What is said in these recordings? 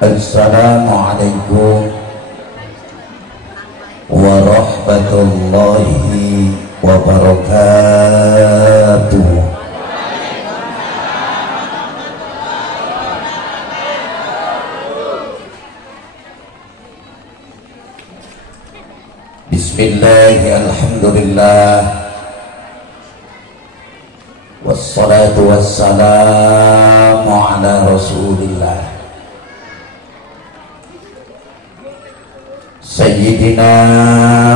Assalamualaikum warahmatullahi wabarakatuh. Bismillah, alhamdulillah, wassalatu wassalamu ala rasulillah Sayyidina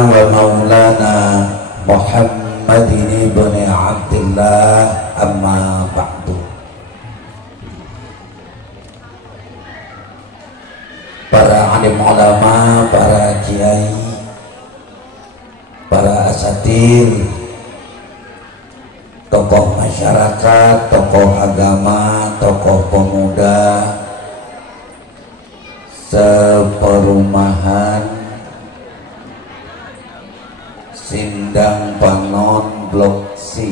wa maulana Muhammadin ibn Abdullah, amma ba'du. Para alim ulama, para kiai, para asatir, tokoh masyarakat, tokoh agama, tokoh pemuda, seperumahan Sindang Panon Blok C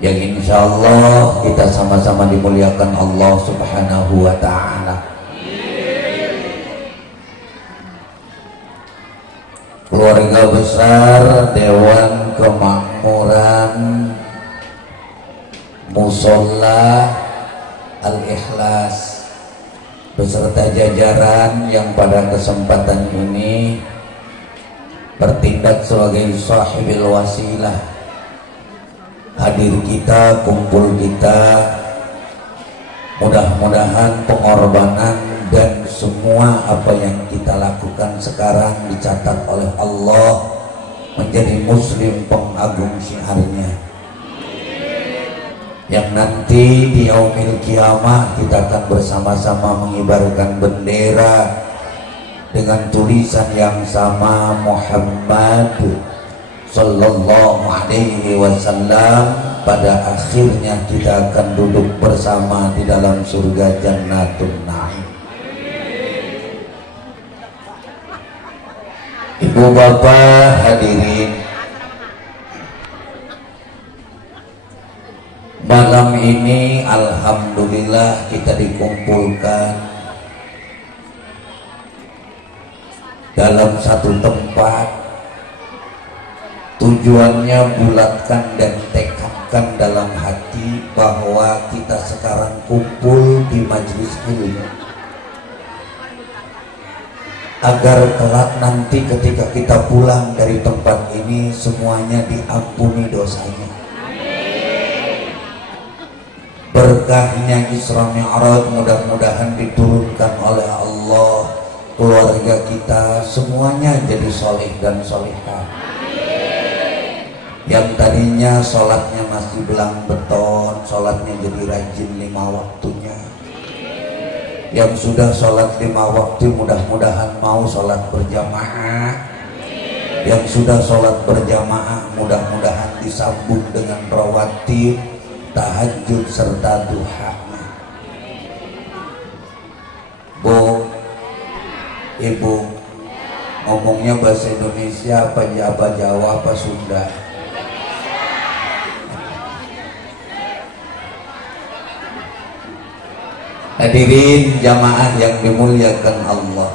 yang insya Allah kita sama-sama dimuliakan Allah Subhanahu wa ta'ala. Keluarga besar Dewan Kemakmuran Musola Al-Ikhlas beserta jajaran yang pada kesempatan ini bertindak sebagai sahibil wasilah, hadir kita, kumpul kita, mudah-mudahan pengorbanan dan semua apa yang kita lakukan sekarang dicatat oleh Allah menjadi muslim pengagung syiarnya, yang nanti di yaumil kiamah kita akan bersama-sama mengibarkan bendera dengan tulisan yang sama, Muhammad sallallahu alaihi wasallam. Pada akhirnya kita akan duduk bersama di dalam surga Jannatun Na'im. Ibu bapak hadirin, malam ini alhamdulillah kita dikumpulkan dalam satu tempat. Tujuannya bulatkan dan tekadkan dalam hati bahwa kita sekarang kumpul di majelis ilmu agar kelak nanti ketika kita pulang dari tempat ini semuanya diampuni dosanya. Berkahnya Isra Mi'raj mudah-mudahan diturunkan oleh Allah, keluarga kita semuanya jadi soleh dan solehah. Yang tadinya sholatnya masih belang beton, sholatnya jadi rajin 5 waktunya. Yang sudah sholat 5 waktu mudah-mudahan mau sholat berjamaah. Yang sudah sholat berjamaah mudah-mudahan disambung dengan rawatib, tahajud serta duha. Bu, Ibu, ngomongnya bahasa Indonesia apa Jawa apa Sunda? Hadirin jamaah yang dimuliakan Allah,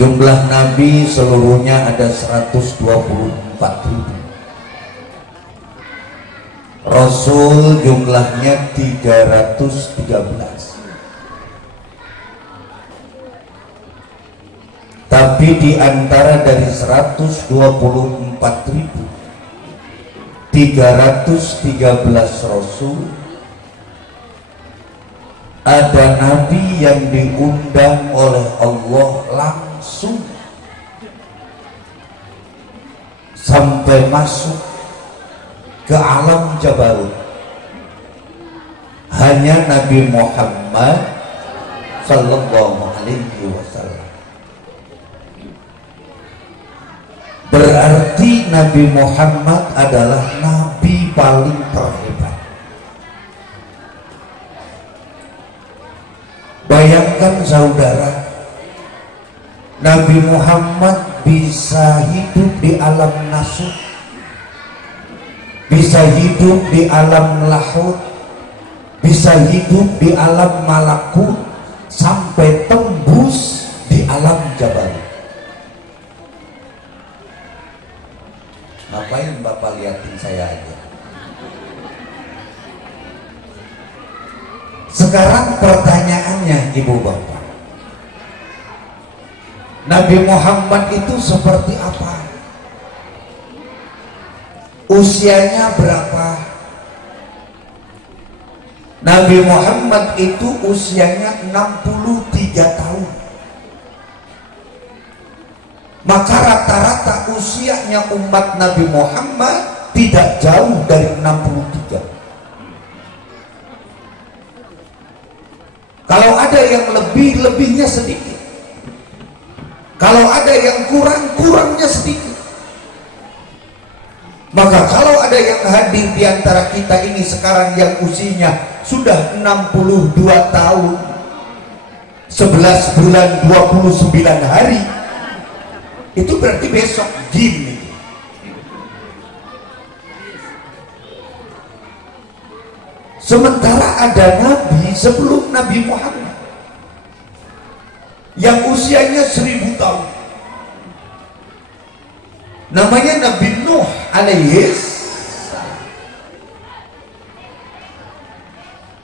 jumlah nabi seluruhnya ada 124.000. Rasul jumlahnya 313. Tapi di antara dari 124.000, 313 Rasul, ada nabi yang diundang oleh Allah langsung sampai masuk ke alam Jabarut. Hanya Nabi Muhammad sallallahu alaihi wasallam. Berarti Nabi Muhammad adalah nabi paling terhebat. Bayangkan saudara, Nabi Muhammad bisa hidup di alam nasut, bisa hidup di alam lahut, bisa hidup di alam malakut sampai tembus di alam jabarut. Ngapain Bapak liatin saya aja? Sekarang pertanyaannya, Ibu Bapak, Nabi Muhammad itu seperti apa? Usianya berapa? Nabi Muhammad itu usianya 63 tahun. Maka rata-rata usianya umat Nabi Muhammad tidak jauh dari 63. Kalau ada yang lebih, lebihnya sedikit. Kalau ada yang kurang, kurangnya sedikit. Maka kalau ada yang hadir di antara kita ini sekarang yang usianya sudah 62 tahun 11 bulan 29 hari, itu berarti besok gini. Sementara ada nabi sebelum Nabi Muhammad yang usianya 1000 tahun, namanya Nabi Nuh alaihis,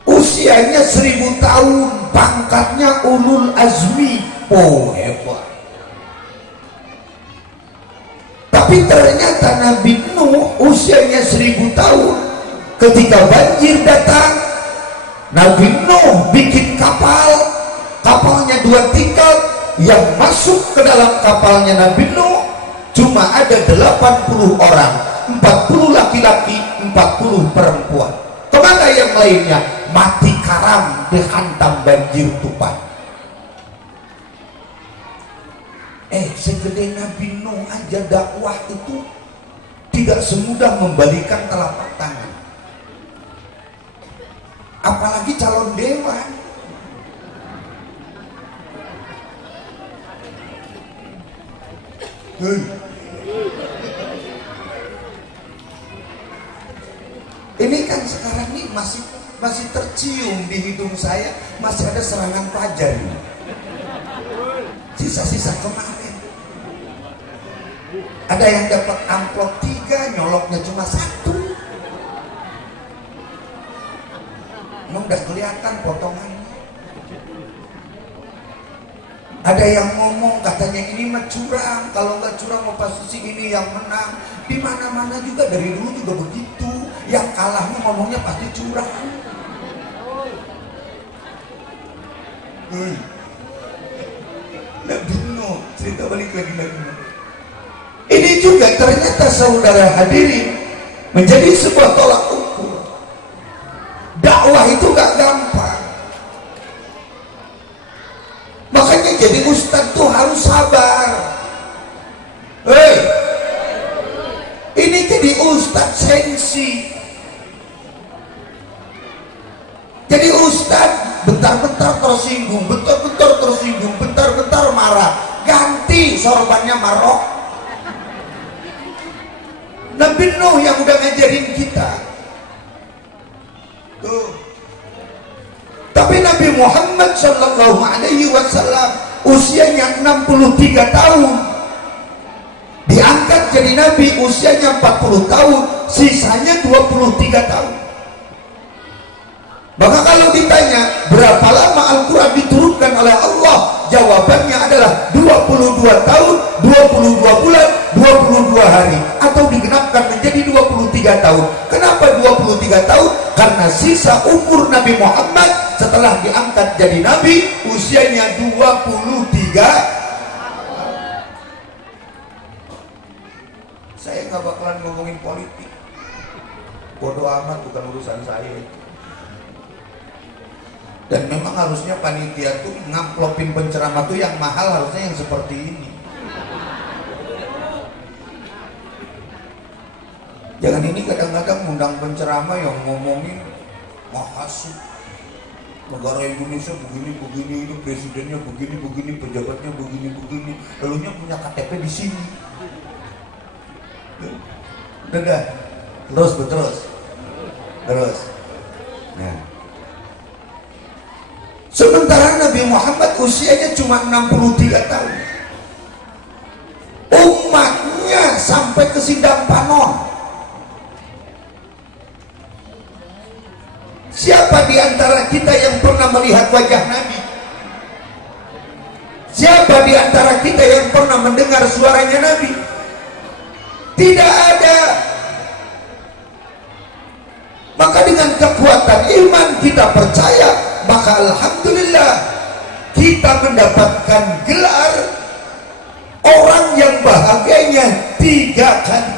usianya 1000 tahun, pangkatnya ulul azmi. Oh hebat. Tapi ternyata Nabi Nuh usianya 1000 tahun, ketika banjir datang, Nabi Nuh bikin kapal, kapalnya 2 tingkat, yang masuk ke dalam kapalnya Nabi Nuh cuma ada 80 orang, 40 laki-laki, 40 perempuan. Kemana yang lainnya? Mati karam dihantam banjir tumpah. Segede Nabi Nuh aja dakwah itu tidak semudah membalikan telapak tangan, apalagi calon dewan. Ini kan sekarang ini masih tercium di hidung saya, masih ada serangan fajar ini. Sisa-sisa kemarin. Ada yang dapat amplop 3, nyoloknya cuma 1. Emang udah kelihatan potongannya. Ada yang ngomong katanya ini mah curang, kalau nggak curang oposisi ini yang menang. Di mana-mana juga dari dulu juga begitu. Yang kalahnya ngomongnya pasti curang. Nabi Nuh, cerita balik lagi Nabi Nuh. Ini juga ternyata saudara hadirin menjadi sebuah tolak ukur. Dakwah itu gak gampang. Makanya jadi ustadz tuh harus sabar. Ini jadi ustadz sensi. Jadi ustadz bentar-bentar tersinggung, bentar-bentar tersinggung, bentar-bentar marah. Ganti sorbannya marok. Nabi Nuh yang udah ngajarin kita tuh. Tapi Nabi Muhammad Shallallahu Alaihi Wasallam usianya 63 tahun, diangkat jadi Nabi usianya 40 tahun, sisanya 23 tahun. Maka kalau ditanya berapa lama Al-Quran diturunkan oleh Allah, jawabannya adalah 22 tahun, 22 bulan, 22 hari, atau digenapkan menjadi 23 tahun. Kenapa 23 tahun? Karena sisa umur Nabi Muhammad setelah diangkat jadi Nabi usianya 23. Saya nggak bakalan ngomongin politik, bodoh amat, bukan urusan saya itu. Dan memang harusnya panitia tuh ngamplopin penceramah tuh yang mahal, harusnya yang seperti ini. Jangan ini kadang-kadang undang penceramah yang ngomongin mahasiswa negara Indonesia begini, ini presidennya begini, pejabatnya begini, lalunya punya KTP di sini. Udah, terus. Nah, Sementara Nabi Muhammad usianya cuma 63 tahun. Umatnya sampai ke Sidang Panon. Siapa di antara kita yang pernah melihat wajah Nabi? Siapa di antara kita yang pernah mendengar suaranya Nabi? Tidak ada. Maka dengan kekuatan iman kita percaya, maka alhamdulillah kita mendapatkan gelar orang yang bahagianya 3 kali.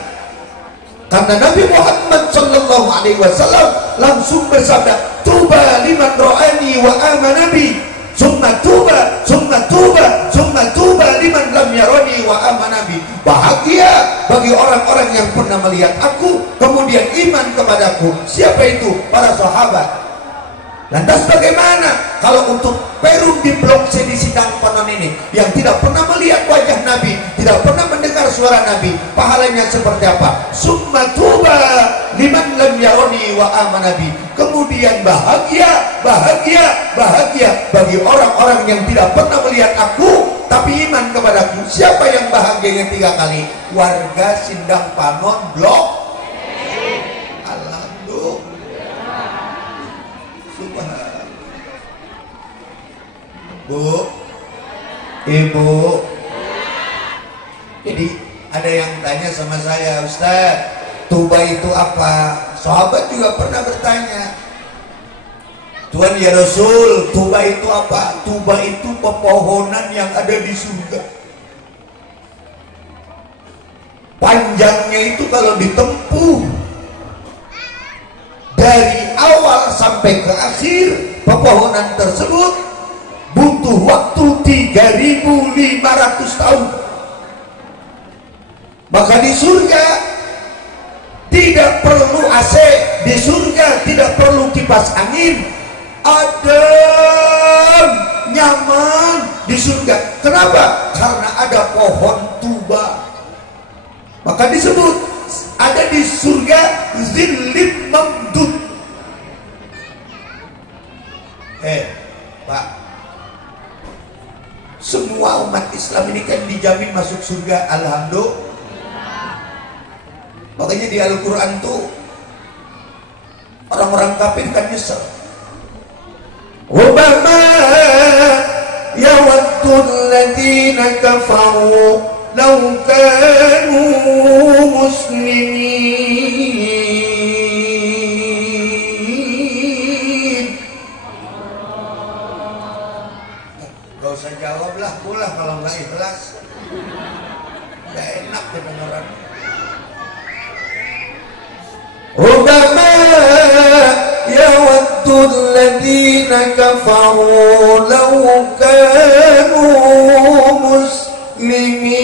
Karena Nabi Muhammad sallallahu alaihi wasallam langsung bersabda, "Tuba liman ra'ani wa amana bi, summa tuba, summa tuba, summa tuba liman lam yarani wa amana bi." Bahagia bagi orang-orang yang pernah melihat aku kemudian iman kepadaku. Siapa itu? Para sahabat. Lantas bagaimana kalau untuk Perum di Blok C di Sidang Panon ini yang tidak pernah melihat wajah Nabi, tidak pernah mendengar suara Nabi, pahalanya seperti apa? Summa tuba liman lam yarani wa amana bi. Kemudian bahagia, bahagia, bahagia bagi orang-orang yang tidak pernah melihat aku tapi iman kepadaku. Siapa yang bahagianya 3 kali? Warga Sidang Panon Blok. Bu, Ibu. Jadi ada yang tanya sama saya, Ustaz, tuba itu apa? Sahabat juga pernah bertanya, Tuhan ya Rasul, tuba itu apa? Tuba itu pepohonan yang ada di surga. Panjangnya itu kalau ditempuh dari awal sampai ke akhir pepohonan tersebut butuh waktu 3.500 tahun. Maka di surga tidak perlu AC, di surga tidak perlu kipas angin, adem, nyaman di surga. Kenapa? Karena ada pohon tuba. Maka disebut ada di surga zillim mamdud. Pak, semua umat Islam ini kan dijamin masuk surga, alhamdulillah. Makanya di Al-Quran tuh orang-orang kafir kan nyesel. Rubama yawaddul ladzina kafaru law kanu muslimin. Gak usah jawablah pula kalau nggak ikhlas. Gak enak kedengeran. Rubama yawaddul ladzina kafaru law kanu muslimin.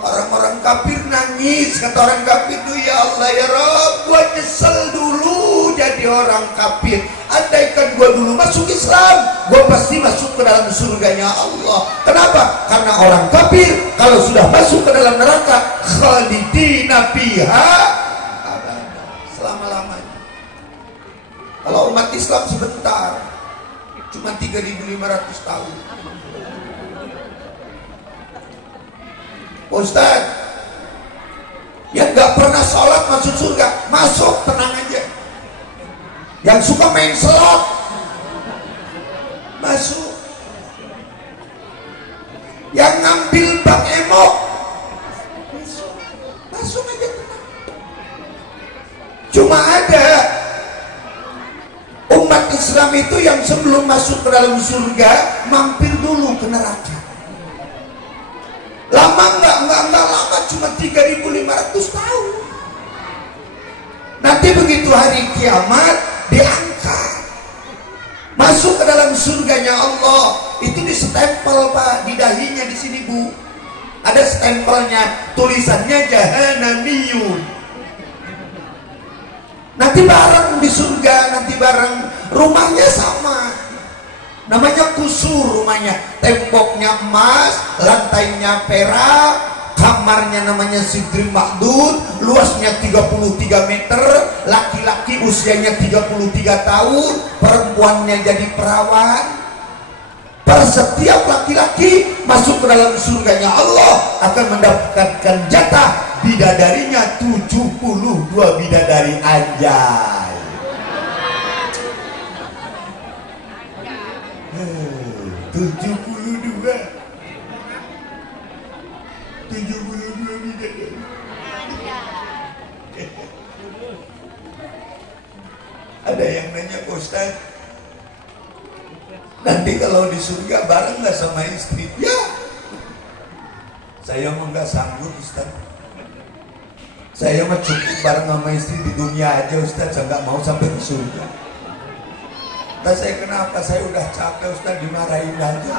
Orang-orang kafir nangis, kata orang kafir itu, ya Allah ya Rabb, gua nyesel dulu jadi orang kafir. Andaikan gua dulu masuk Islam, gua pasti masuk ke dalam surganya Allah. Kenapa? Karena orang kafir kalau sudah masuk ke dalam neraka, khalidina fiha selama-lamanya. Kalau umat Islam sebentar, cuma 3.500 tahun. Ustaz, yang gak pernah sholat masuk surga, masuk, tenang aja. Yang suka main slot, masuk. Yang ngambil bak emok, masuk. Masuk aja, tenang. Cuma ada umat Islam itu yang sebelum masuk ke dalam surga mampir dulu ke neraka. Lama enggak lama, cuma 3.500 tahun. Nanti begitu hari kiamat diangkat, masuk ke dalam surganya Allah. Itu distempel Pak, di dahinya di sini Bu, ada stempelnya, tulisannya Jahannamiyun. Nanti bareng di surga, nanti bareng. Rumahnya sama, namanya kusur rumahnya, temboknya emas, lantainya perak, kamarnya namanya Sidrul Makdud, luasnya 33 meter, laki-laki usianya 33 tahun, perempuannya jadi perawan. Per setiap laki-laki masuk ke dalam surganya Allah akan mendapatkan jatah bidadarinya 72 bidadari. Anjay. 72 bidadari. Ada yang nanya, Ustaz, nanti kalau di surga bareng nggak sama istri? Ya, saya mah nggak sanggup, Ustaz. Saya mah cukup bareng sama istri di dunia aja, Ustaz. Saya nggak mau sampai ke surga. Dan saya kenapa? Saya udah capek, Ustaz, dimarahin aja.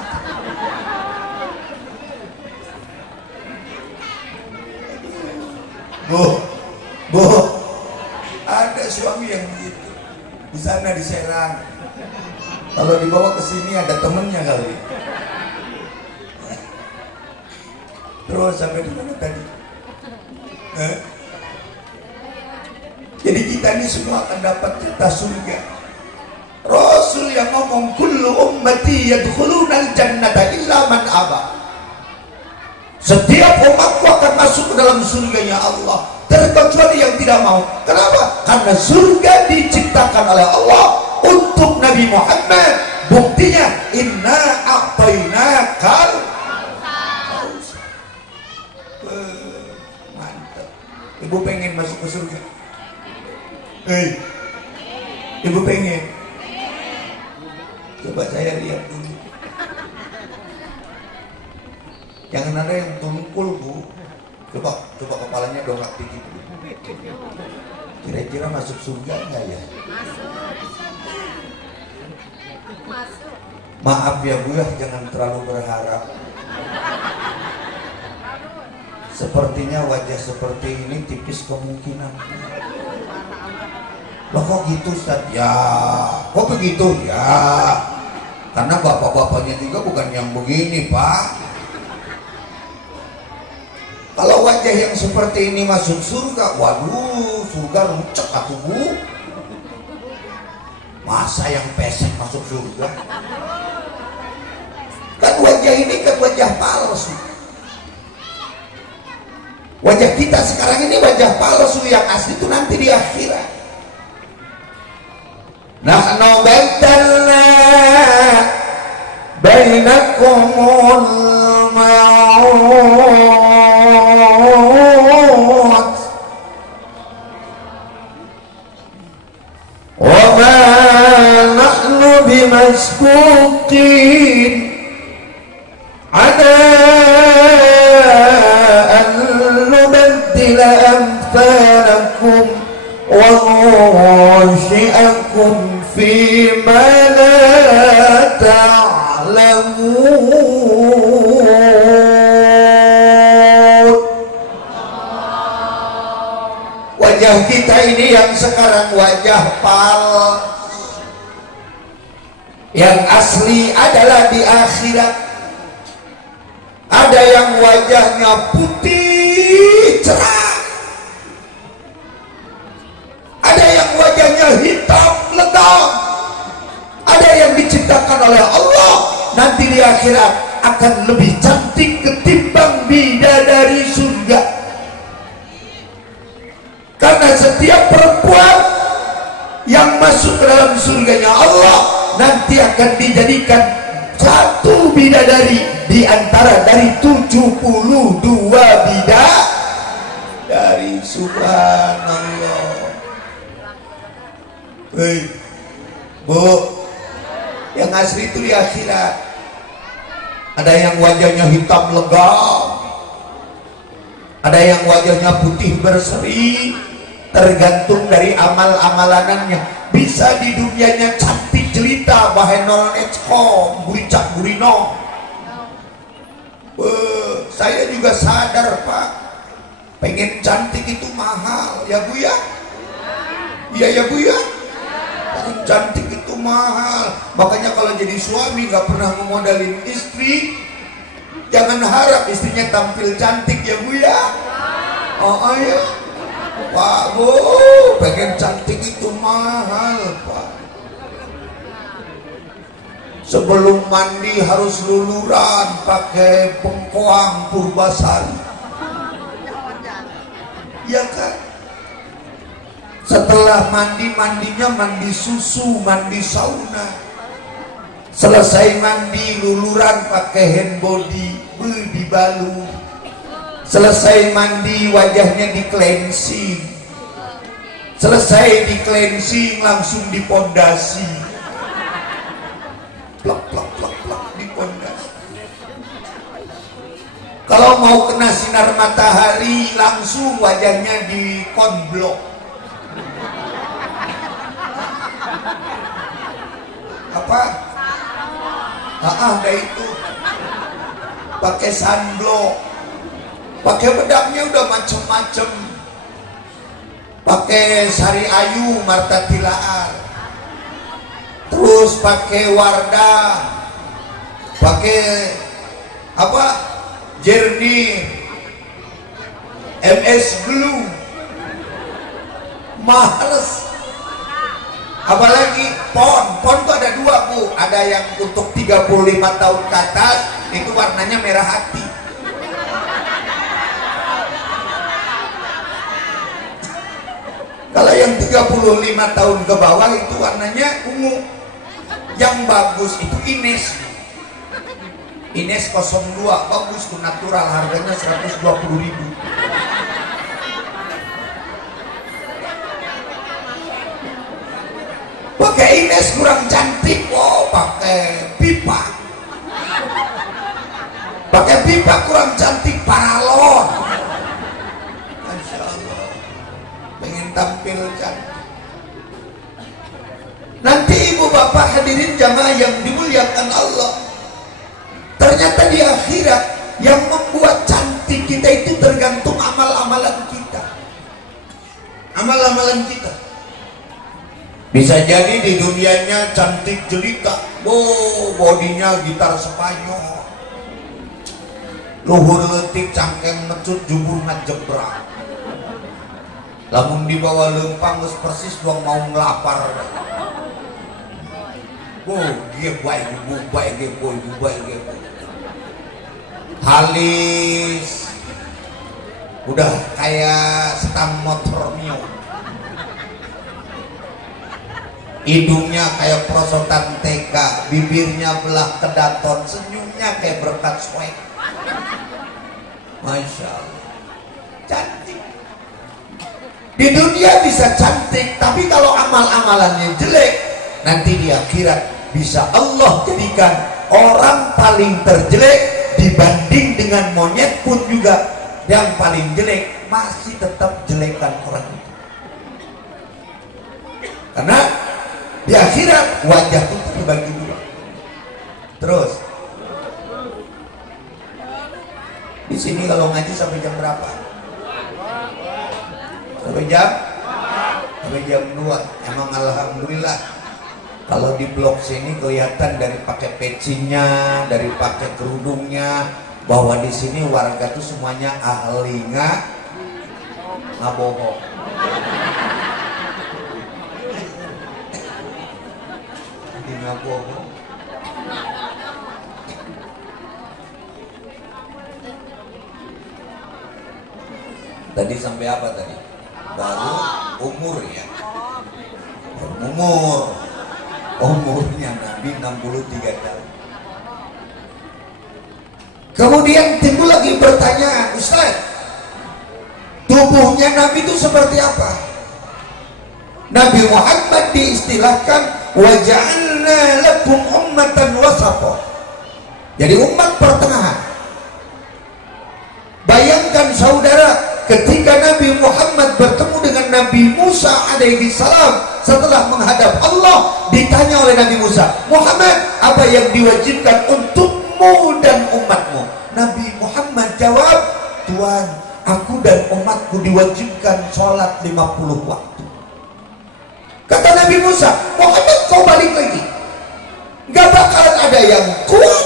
Bu, ada suami yang begitu. Di sana di Serang. Kalau dibawa ke sini ada temennya kali. Terus sampai di mana tadi? Jadi kita ini semua akan dapat jatah surga. Rasul yang ngomong kullu ummati yadkhulunal jannata illa man aba. Setiap umatku akan masuk ke dalam surganya Allah, terkecuali yang tidak mau. Kenapa? Karena surga diciptakan oleh Allah untuk Nabi Muhammad. Buktinya inna a'tainakal kautsar. Mantap. Ibu pengen masuk ke surga? Ibu pengen? Coba saya lihat dulu. Jangan ada yang tumpul, Bu. Coba kepalanya dongak dikit. Kira-kira masuk surga enggak ya? Masuk. Maaf ya Bu ya, jangan terlalu berharap. Sepertinya wajah seperti ini tipis kemungkinan. Loh kok gitu, Ustaz? Ya, kok begitu? Ya, karena bapak-bapaknya juga bukan yang begini, Pak. Kalau wajah yang seperti ini masuk surga, waduh, surga rucek atuh, Bu. Masa yang pesek masuk surga? Kan wajah ini kan wajah palsu. Wajah kita sekarang ini wajah palsu, yang asli itu nanti di akhirat. Nahnu baddalna bainakumul maut wa ma nahnu bimasbuqin ala an nubaddila amthalakum wa nusyi'akum fima la ta'lamun. Wajah kita ini yang sekarang wajah palsu, yang asli adalah di akhirat. Ada yang wajahnya putih cerah, ada yang wajahnya hitam legam, ada yang diciptakan oleh Allah nanti di akhirat akan lebih cantik ketimbang bidadari surga. Karena setiap perempuan yang masuk ke dalam surganya Allah nanti akan dijadikan satu bidadari di antara dari 72 bidadari. Subhanallah. Bu, yang asli itu di akhirat. Ada yang wajahnya hitam legam, ada yang wajahnya putih berseri, tergantung dari amal-amalanannya. Bisa di dunianya cantik jelita, bahenol neckom, buricak burino. Saya juga sadar, Pak, pengen cantik itu mahal ya Bu ya. Iya ya Bu ya. Pengen cantik itu mahal. Makanya kalau jadi suami gak pernah memodalin istri, Jangan harap istrinya tampil cantik ya Bu ya. Oh ya Pak Bu, pengen cantik itu mahal Pak. Sebelum mandi harus luluran pakai pengkoang Purbasari, ya kan? Setelah mandinya mandi susu, mandi sauna. Selesai mandi luluran pakai hand body, dibalut. Selesai mandi wajahnya di cleansing. Selesai di cleansing langsung dipondasi. Plak plak plak plak dipondasi. Kalau mau kena sinar matahari langsung wajahnya di konblok. Apa? Ada itu. Pakai sunblock. Pakai bedaknya udah macem-macem. Pakai Sari Ayu, Marta Tilaar. Terus pakai Wardah. Pakai apa? Jernih. MS Glue. Males. Apalagi pon tuh ada dua Bu, ada yang untuk 35 tahun ke atas itu warnanya merah hati. Kalau yang 35 tahun ke bawah itu warnanya ungu. Yang bagus itu Ines 02 bagus tuh, natural, harganya 120.000. Pakai Ines kurang cantik, pakai pipa. Pakai pipa kurang cantik, paralon. Masya Allah, pengen tampil cantik. Nanti ibu bapak hadirin jamaah yang dimuliakan Allah, ternyata di akhirat yang membuat cantik kita itu tergantung amal-amalan kita. Amal-amalan kita. Bisa jadi di dunianya cantik jelita, bodinya gitar Spanyol, luhur letik cangkeng mecut jubur ngajebrak. Lamun dibawa lempang geus persis doang mau ngelapar. Halis, udah kayak stang motor Mio. Hidungnya kayak perosotan TK, bibirnya belah kedaton, senyumnya kayak berkat swag. Masya Allah, cantik. Di dunia bisa cantik, tapi kalau amal-amalannya jelek, nanti di akhirat bisa Allah jadikan orang paling terjelek dibanding dengan monyet pun juga yang paling jelek masih tetap jelekan orang itu. Karena di akhirat wajah itu terbagi dua. Terus di sini kalau ngaji sampai jam berapa? Sampai jam 2. Emang alhamdulillah kalau di blok sini kelihatan dari pakai pecinya, dari pakai kerudungnya, bahwa di sini warga tuh semuanya ahli nggak bohong. Nggak bohong. Tadi sampai apa tadi? Baru umur ya. Umurnya Nabi 63 tahun. Kemudian timbul lagi pertanyaan, Ustaz, tubuhnya Nabi itu seperti apa? Nabi Muhammad diistilahkan waja'alna lakum ummatan wasata. Jadi umat pertengahan. Bayangkan saudara, ketika Nabi Muhammad bertemu dengan Nabi Musa alaihi salam setelah menghadap Allah, ditanya oleh Nabi Musa, Muhammad, apa yang diwajibkan untukmu dan umatmu? Nabi Muhammad jawab, Tuhan, aku dan umatku diwajibkan sholat 50 waktu. Kata Nabi Musa, Muhammad kau balik lagi, gak bakalan ada yang kuat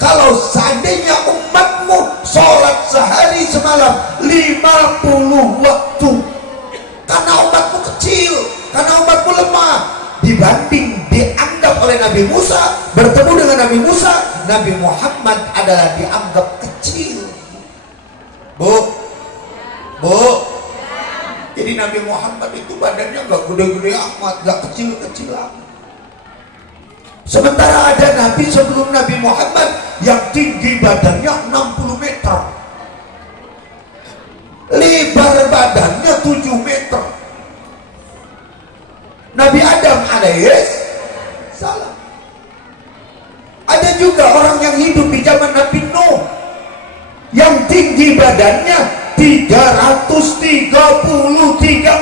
Kalau seandainya umatmu sholat sehari semalam 50 waktu, karena umatmu kecil, karena umatmu lemah, dibanding dianggap oleh Nabi Musa, bertemu dengan Nabi Musa, Nabi Muhammad adalah dianggap kecil. Bu, jadi Nabi Muhammad itu badannya gak gede-gede amat, gak kecil-kecil amat. Sementara ada Nabi sebelum Nabi Muhammad yang tinggi badannya 60 meter, lebar badannya 7 meter. Nabi Adam alaihissalam. Ada juga orang yang hidup di zaman Nabi Nuh yang tinggi badannya 333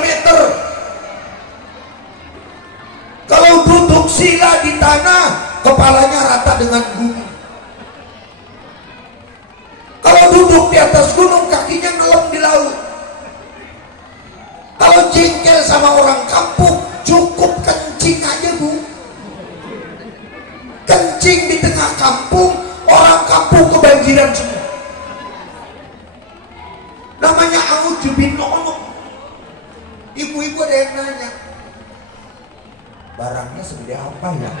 meter. Kalau duduk sila di tanah, kepalanya rata dengan gunung. Kalau duduk di atas gunung, kakinya ngelem di laut. Kalau jengkel sama orang kampung, cukup kencing aja, Bu. Kencing di tengah kampung, orang kampung kebanjiran semua. Namanya audzubillah. Ibu-ibu ada yang nanya, barangnya segede apa ya?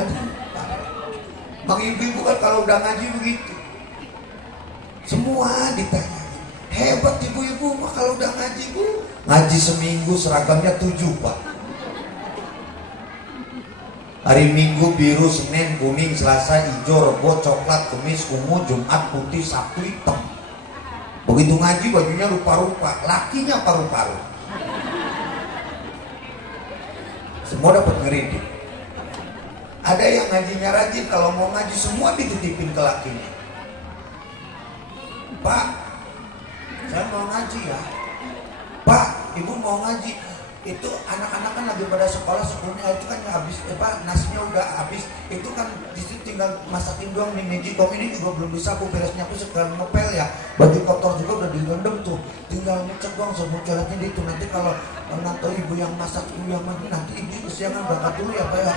Aduh, bang, ibu-ibu kan kalau udah ngaji begitu, semua ditanya. Hebat ibu-ibu mah kalau udah ngaji, Bu. Ngaji seminggu seragamnya 7, Pak. Hari Minggu biru, Senin kuning, Selasa hijau, Rebo coklat, Kamis ungu, Jumat putih, Sabtu hitam. Begitu ngaji bajunya rupa-rupa, lakinya paru-paru. Semua dapat ngeridik. Ada yang ngajinya rajin, kalau mau ngaji semua dititipin ke lakinya. Pak, saya mau ngaji ya. Pak, ibu mau ngaji. Itu anak-anak kan lagi pada sekolahnya itu kan habis, nasinya udah habis. Itu kan disitu tinggal masakin doang nih. Magicom ini juga belum disapu, beresnya aku sekarang ngepel ya. Baju kotor juga udah direndam tuh. Tinggal ngecek doang sabun coletnya itu. Nanti kalau nanti ibu yang masak, ibu yang mandi, nanti ibu kesiangan berangkat dulu ya Pak ya.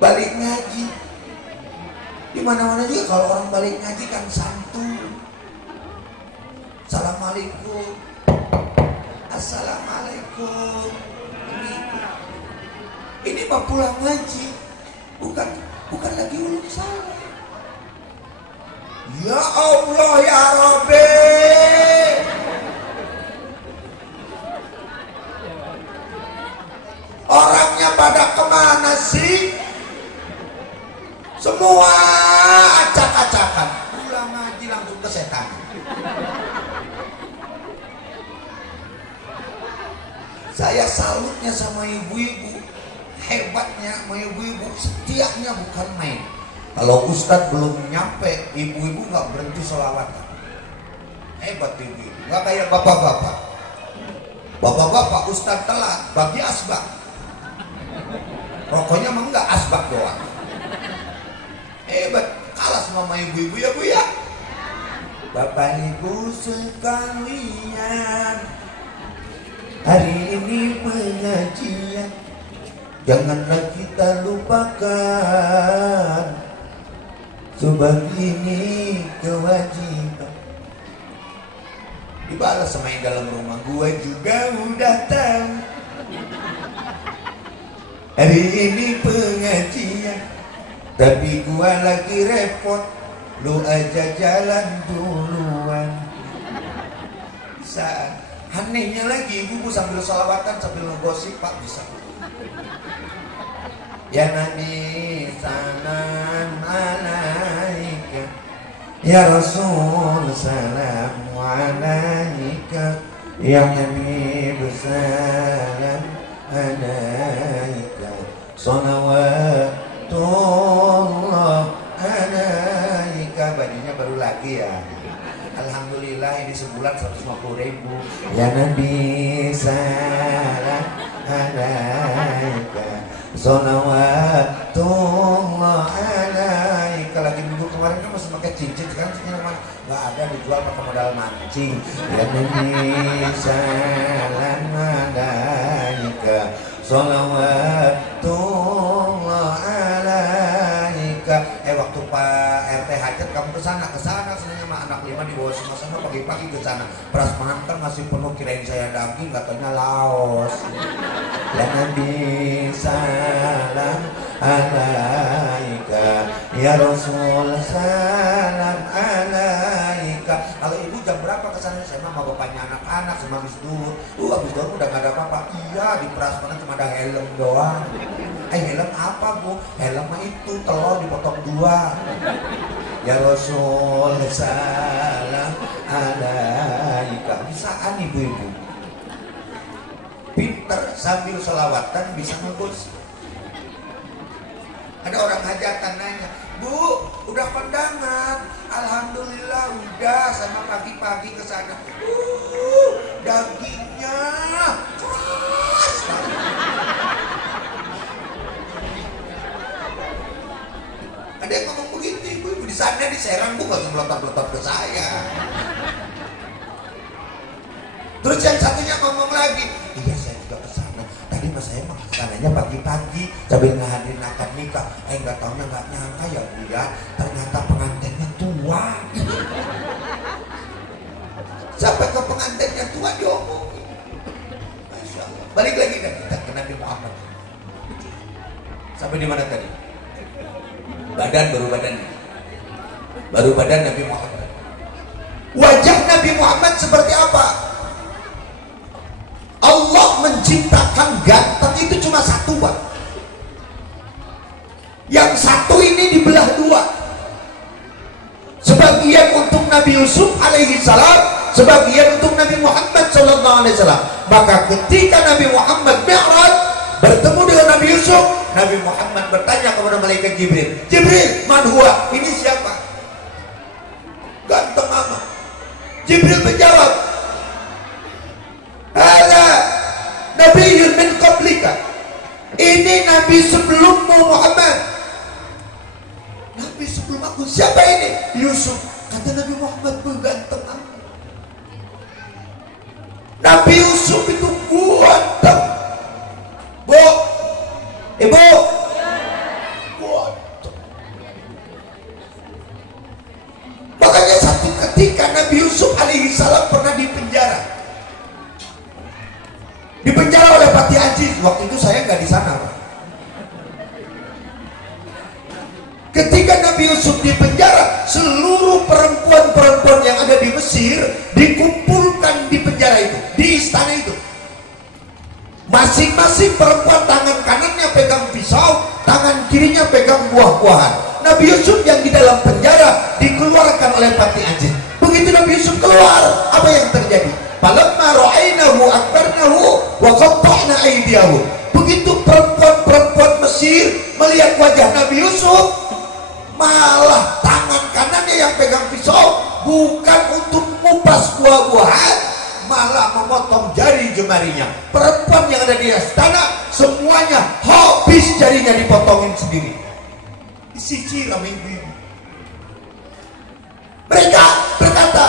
Balik ngaji. Di mana-mana juga kalau orang balik ngaji kan santun. Assalamualaikum. Assalamualaikum. Ini mah pulang ngaji. Bukan lagi ulum salah. Ya Allah ya Rabbi. Orangnya pada kemana sih? Semua acak-acakan. Pulang ngaji langsung ke setan. Saya salutnya sama ibu-ibu. Hebatnya sama ibu-ibu, setianya bukan main. Kalau ustadz belum nyampe, ibu-ibu gak berhenti sholawatan. Hebat ibu-ibu, gak kayak bapak-bapak. Bapak-bapak ustadz telat, bagi asbak. Rokoknya mah enggak, asbak doang. Hebat, kalah sama ibu-ibu ya Bu ya. Bapak Ibu sekalian, hari ini pengajian, janganlah kita lupakan, sebab ini kewajiban. Dibalas sama yang dalam rumah, gua juga udah tahu, hari ini pengajian, tapi gua lagi repot, lu aja jalan duluan. Saat anehnya lagi, ibu sambil sholawatan sambil ngegosip, Pak bisa. Ya Nabi salam alaika, ya Rasul salam alaika, ya Nabi salam alaika, salawatullah alaika. Bajunya baru lagi ya. Alhamdulillah ini sebulan 150.000. Ya Nabi salam alaika, salawatullah alaika. Lagi minggu kemarin kan masih pakai cincin, sekarang nggak ada, dijual pakai modal mancing. Ya Nabi salam alaika sholawatullah alaika. Waktu Pak RT hajat kamu kesana sebenarnya mah anak 5 dibawa sama-sama pagi-pagi ke sana. Prasmanan kan masih penuh, kirain saya daging, katanya laos. Ya Nabi salam alaika ya Rasul salam alaika. Kalau ibu jam berapa kesana? Saya mah sama bapaknya anak-anak sama habis duhur. Habis duhur udah gak ada apa-apa. Iya, di prasmanan cuma ada helm doang. Helm apa bu? Helm mah itu telur dipotong 2. Ya Rasul salam alaika. Bisaan ibu-ibu pinter sambil sholawatan bisa ngebus. Ada orang hajatan nanya, Bu, udah kondangan? Alhamdulillah udah, sama pagi-pagi ke sana. Dagingnya keras. Ada yang ngomong begitu, ibu-ibu di sana di Serang, Bu, gak usah melotot-melotot ke saya. Terus yang satunya ngomong lagi, iya saya juga ke sana. Tadi mas saya mah kesananya pagi-pagi sambil ngehadirin akad nikah. Nggak taunya nggak nyangka ya Bu ya, ternyata pengantinnya tua. Sampai ke pengantinnya tua diomongin. Masya Allah. Balik lagi kan kita ke Nabi Muhammad. Sampai di mana tadi? Baru badan Nabi Muhammad. Wajah Nabi Muhammad seperti apa? Allah menciptakan ganteng itu cuma satu, Pak. Yang satu ini dibelah 2. Sebagian untuk Nabi Yusuf alaihi salam, sebagian untuk Nabi Muhammad sallallahu alaihi wasallam. Maka ketika Nabi Muhammad Mi'raj bertemu dengan Nabi Yusuf, Nabi Muhammad bertanya kepada malaikat Jibril, Jibril, man huwa? Ini siapa? Ganteng amat. Jibril menjawab, ala nabiyyun min qablika. Ini nabi sebelummu Muhammad. Nabi sebelum aku. Siapa ini? Yusuf. Kata Nabi Muhammad, ganteng amat. Nabi Yusuf itu ganteng. Bu, ibu, ganteng. Makanya satu ketika Nabi Yusuf alaihi salam pernah dipenjara. Dipenjara oleh Fatih Aziz. Waktu itu saya nggak di sana, Pak. Ketika Nabi Yusuf dipenjara, seluruh perempuan-perempuan yang ada di Mesir dikumpulkan di penjara itu, di istana itu. Masing-masing perempuan tangan kanannya pegang pisau, tangan kirinya pegang buah-buahan. Nabi Yusuf yang di dalam penjara dikeluarkan oleh Fatih Aziz. Begitu Nabi Yusuf keluar, apa yang terjadi? Falamma ra'ainahu akbarnahu wa qatta'na aydiyahu. Begitu perempuan-perempuan Mesir melihat wajah Nabi Yusuf, malah tangan kanannya yang pegang pisau bukan untuk mengupas buah-buahan, malah memotong jari jemarinya. Perempuan yang ada di istana semuanya habis jarinya dipotongin sendiri. Disicil sama ibu-ibu. Mereka berkata,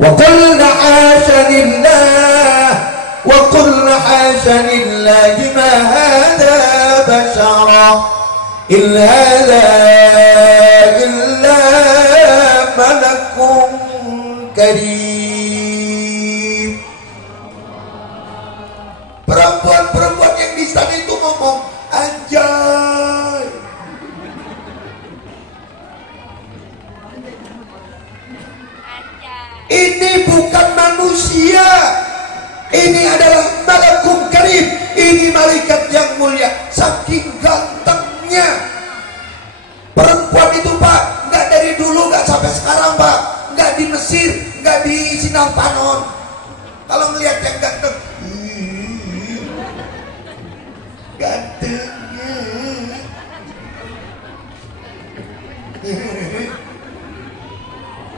wa qulna hasya lillah wa qulna hasya lillahi ma hadha bashara in hadha illa malakun karim. Perempuan-perempuan yang di sana itu ngomong, anjay, ini bukan manusia, ini adalah malakun karim, ini malaikat yang mulia. Saking gantengnya perempuan itu, Pak, nggak dari dulu, nggak sampai sekarang, Pak, nggak di Mesir, nggak di Sinar Panon. Kalau melihat yang ganteng, gantengnya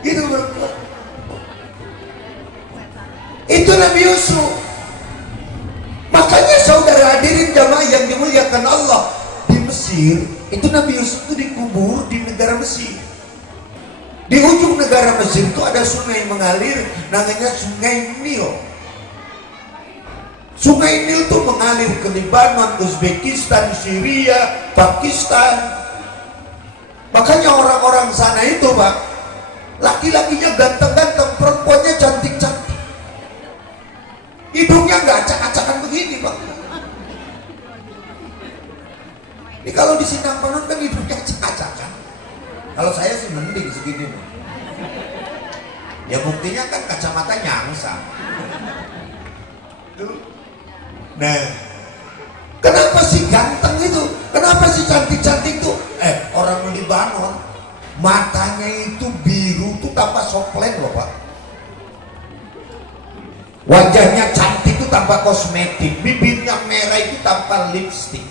gitu perempuan. Itu Nabi Yusuf. Makanya saudara hadirin jamaah yang dimuliakan Allah, di Mesir itu Nabi Yusuf itu dikubur di negara Mesir. Di ujung negara Mesir itu ada sungai mengalir, namanya Sungai Nil. Sungai Nil itu mengalir ke Lebanon, Uzbekistan, Syria, Pakistan. Makanya orang-orang sana itu, Pak, laki-lakinya ganteng-ganteng, perempuannya cantik-cantik. Hidungnya nggak acak-acakan begini, Pak. Ini kalau di Sindang Panon kan hidungnya acak-acakan. Kalau saya sih mending segini, Pak. Ya buktinya kan kacamata nyangsa. Nah, kenapa sih ganteng itu? Kenapa sih cantik-cantik itu? Orang Libanon matanya itu biru tuh tanpa soplen loh, Pak. Wajahnya cantik itu tanpa kosmetik, bibirnya merah itu tanpa lipstik.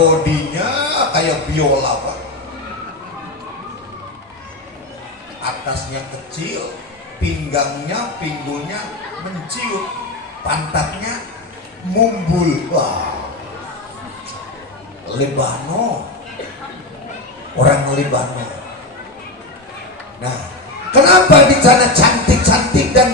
Bodinya kayak biola, Pak. Atasnya kecil, pinggulnya menciut, pantatnya mumbul. Wah, Lebanon, orang Lebanon. Nah, kenapa di sana cantik-cantik dan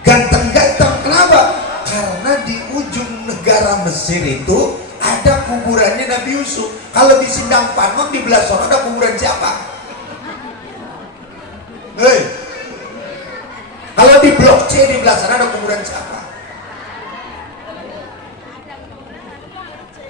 ganteng-ganteng? Kenapa? Karena di ujung negara Mesir itu ada kuburannya Nabi Yusuf. Kalau di Sindang Panon di belah sana ada kuburan siapa? Kalau di Blok C di belah sana ada kuburan siapa?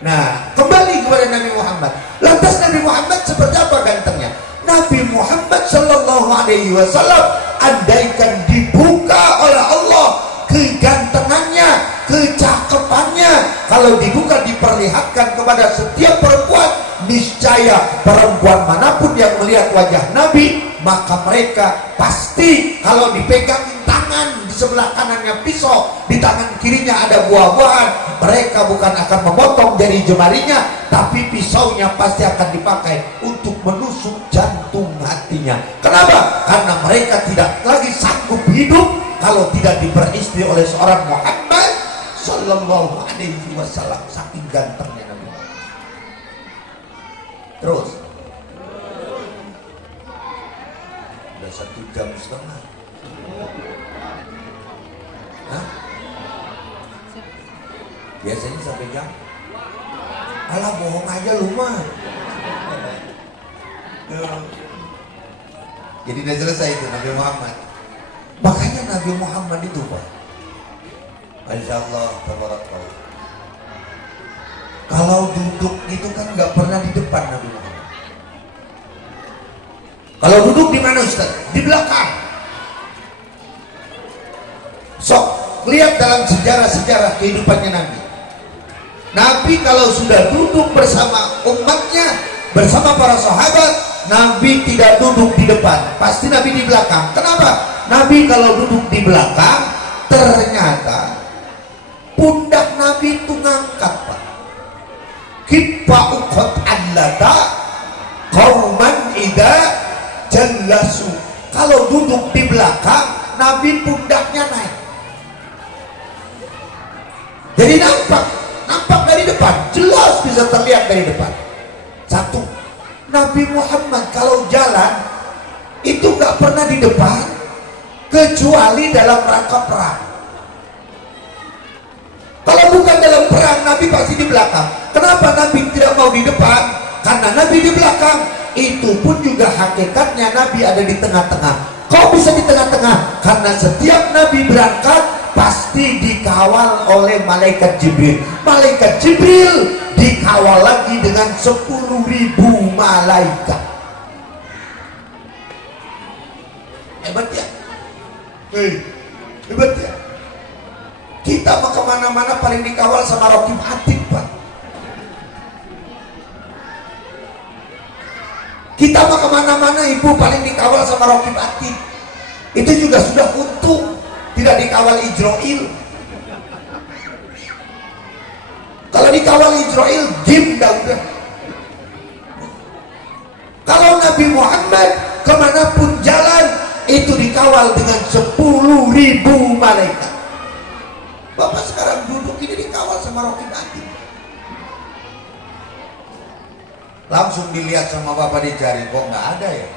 Nah, kembali kepada Nabi Muhammad. Lantas Nabi Muhammad seperti apa gantengnya? Nabi Muhammad Shallallahu Alaihi Wasallam, andaikan dibuka oleh Allah kegantengannya, kecakapannya, kalau dibuka diperlihatkan kepada setiap perempuan, niscaya perempuan manapun yang melihat wajah Nabi, maka mereka pasti kalau dipegang tangan di sebelah kanannya pisau, di tangan kirinya ada buah-buahan, mereka bukan akan memotong jari jemarinya, tapi pisaunya pasti akan dipakai untuk menusuk jantung hatinya. Kenapa? Karena mereka tidak lagi sanggup hidup kalau tidak diperistri oleh seorang Muhammad Sallallahu Alaihi Wasallam. Saking gantengnya Nabi. Terus udah 1 jam setengah. Hah? Biasanya sampai jam? Alah, bohong aja lu mah. Jadi udah selesai itu Nabi Muhammad. Makanya Nabi Muhammad itu, Pak, Masya Allah, tabarakallah, kalau duduk itu kan nggak pernah di depan Nabi Muhammad. Kalau duduk di mana, Ustaz? Di belakang. Sok lihat dalam sejarah-sejarah kehidupannya Nabi. Nabi kalau sudah duduk bersama umatnya, bersama para sahabat, Nabi tidak duduk di depan, pasti Nabi di belakang. Kenapa? Nabi kalau duduk di belakang, ternyata pundak Nabi itu ngangkat, Pak. Kipa ukot allata qauman ida jallasu. Kalau duduk di belakang, Nabi pundaknya naik. Jadi nampak dari depan, jelas bisa terlihat dari depan. Satu, Nabi Muhammad kalau jalan itu nggak pernah di depan, kecuali dalam rangka perang. Kalau bukan dalam perang, Nabi pasti di belakang. Kenapa Nabi tidak mau di depan? Karena Nabi di belakang. Itu pun juga hakikatnya Nabi ada di tengah-tengah. Kok bisa di tengah-tengah? Karena setiap Nabi berangkat pasti dikawal oleh malaikat Jibril. Malaikat Jibril dikawal lagi dengan 10.000 malaikat. Hebat ya? Hebat ya? Kita mau kemana-mana paling dikawal sama Raqib Atid, Pak. Kita mau kemana-mana ibu paling dikawal sama Raqib Atid. Itu juga sudah untung tidak dikawal Ijrail. Kalau dikawal Ijrail, dim dah udah. Kalau Nabi Muhammad kemanapun jalan itu dikawal dengan 10.000 malaikat. Bapak sekarang duduk ini dikawal sama Raqib Atid. Langsung dilihat sama bapak dicari, kok nggak ada ya.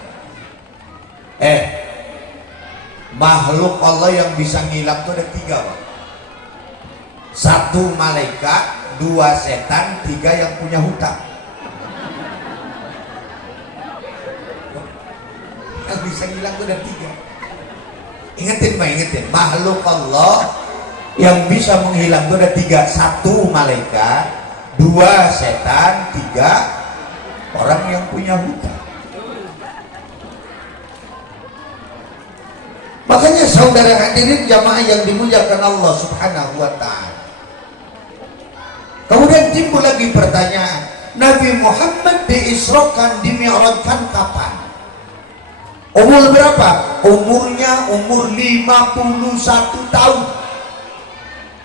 Makhluk Allah yang bisa ngilang itu ada 3 Pak. 1 malaikat, 2 setan, 3 yang punya hutang. Yang bisa ngilang itu ada 3. Ingetin, makhluk Allah yang bisa menghilang itu ada 3. 1 malaikat, 2 setan, 3 orang yang punya hutang. Makanya saudara hadirin jamaah yang dimuliakan Allah Subhanahu wa ta'ala. Kemudian timbul lagi pertanyaan, Nabi Muhammad diisrokan, dimi'rajkan kapan? Umur berapa? Umurnya umur 51 tahun.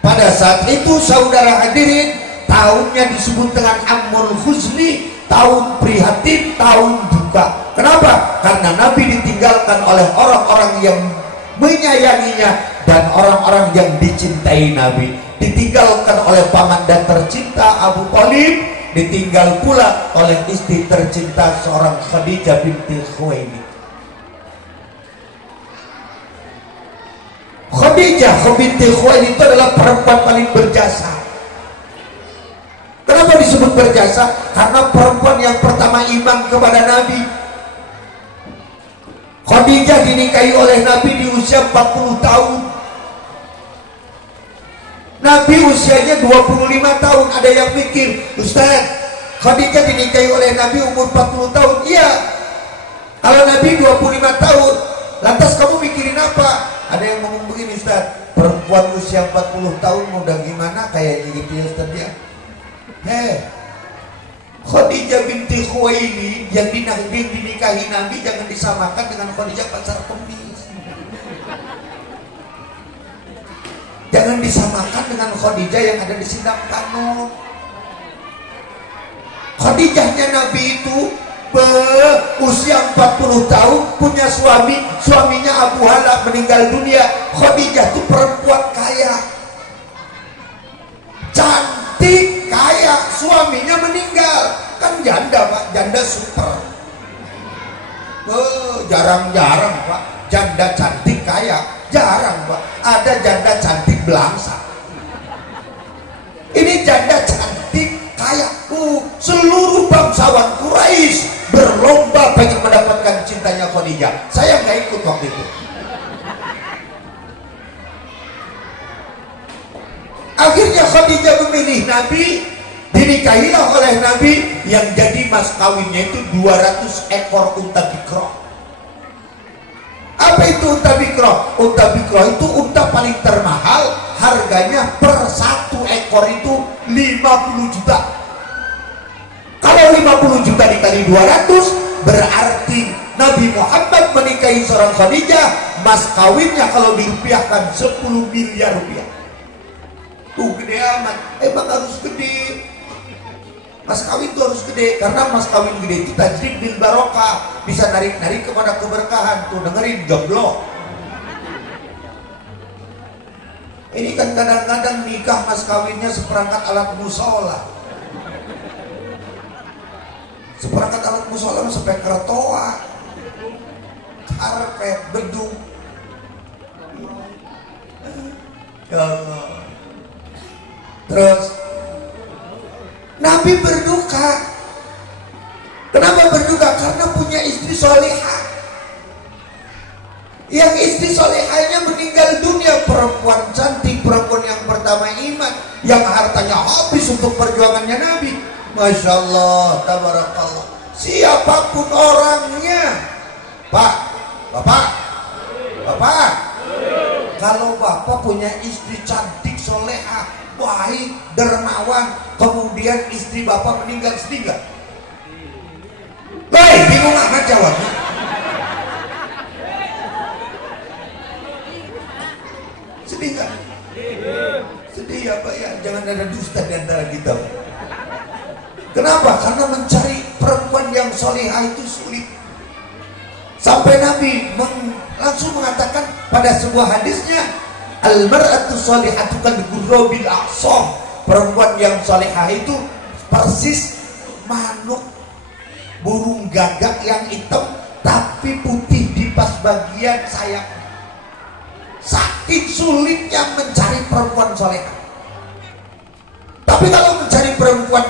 Pada saat itu saudara hadirin, tahunnya disebut dengan Amul Huzni, tahun prihatin, tahun duka. Kenapa? Karena Nabi ditinggalkan oleh orang-orang yang menyayanginya dan orang-orang yang dicintai Nabi. Ditinggalkan oleh paman dan tercinta Abu Thalib, ditinggal pula oleh istri tercinta seorang Khadijah binti Khuwailid. Khadijah binti Khuwailid itu adalah perempuan paling berjasa. Kenapa disebut berjasa? Karena perempuan yang pertama iman kepada Nabi. Khadijah dinikahi oleh Nabi di usia 40 tahun. Nabi usianya 25 tahun. Ada yang mikir, Ustaz, Khadijah dinikahi oleh Nabi umur 40 tahun. Iya. Kalau Nabi 25 tahun, lantas kamu mikirin apa? Ada yang ngomong begini, Ustaz, perempuan usia 40 tahun muda gimana kayaknya gitu ya Ustaz ya. Khadijah binti Khuwailid yang dinikahi Nabi jangan disamakan dengan Khadijah pacar pengemis. Jangan disamakan dengan Khadijah yang ada di Sindang Kano. Khadijahnya Nabi itu usia 40 tahun, punya suami, suaminya Abu Hala meninggal dunia. Khadijah itu perempuan kaya, cantik, kaya, suaminya meninggal. Kan janda Pak, janda super. Jarang-jarang Pak, janda cantik kaya, jarang Pak. Ada janda cantik belangsa. Ini janda cantik kaya. Seluruh bangsawan Quraisy berlomba pengen mendapatkan cintanya Khadijah. Saya nggak ikut waktu itu. Akhirnya Khadijah memilih Nabi, dinikahilah oleh Nabi. Yang jadi mas kawinnya itu 200 ekor unta bikro. Apa itu unta bikro? Unta bikro itu unta paling termahal. Harganya per 1 ekor itu 50 juta. Kalau 50 juta dikali 200, berarti Nabi Muhammad menikahi seorang Khadijah, mas kawinnya kalau dirupiahkan 10 miliar rupiah. Tuh gede amat. Emang harus gede. Mas kawin itu harus gede, karena mas kawin gede itu tajrib bil barokah, bisa narik-narik kepada keberkahan. Tuh dengerin, jomblo. Ini kan kadang-kadang nikah mas kawinnya seperangkat alat musola. Seperangkat alat musola sampai kertoa, karpet, bedung. Ya Allah. Terus Nabi berduka. Kenapa berduka? Karena punya istri solehah. Yang istri solehahnya meninggal dunia. Perempuan cantik, perempuan yang pertama iman, yang hartanya habis untuk perjuangannya Nabi. Masya Allah, tabarakallah. Siapapun orangnya, Pak, Bapak, kalau Bapak punya istri cantik, solehah, baik, dermawan, kemudian istri Bapak meninggal, sedih nggak? Baik, bingung amat jawabnya. Sedih nggak? Sedih ya Pak ya, jangan ada dusta di antara kita. Kenapa? Karena mencari perempuan yang solehah itu sulit. Sampai Nabi langsung mengatakan pada sebuah hadisnya, al-mar'atu solihatu kal ghurabil aqsam. Perempuan yang solehah itu persis manuk burung gagak yang hitam tapi putih di pas bagian sayap. Saking sulitnya mencari perempuan soleha. Tapi kalau mencari perempuan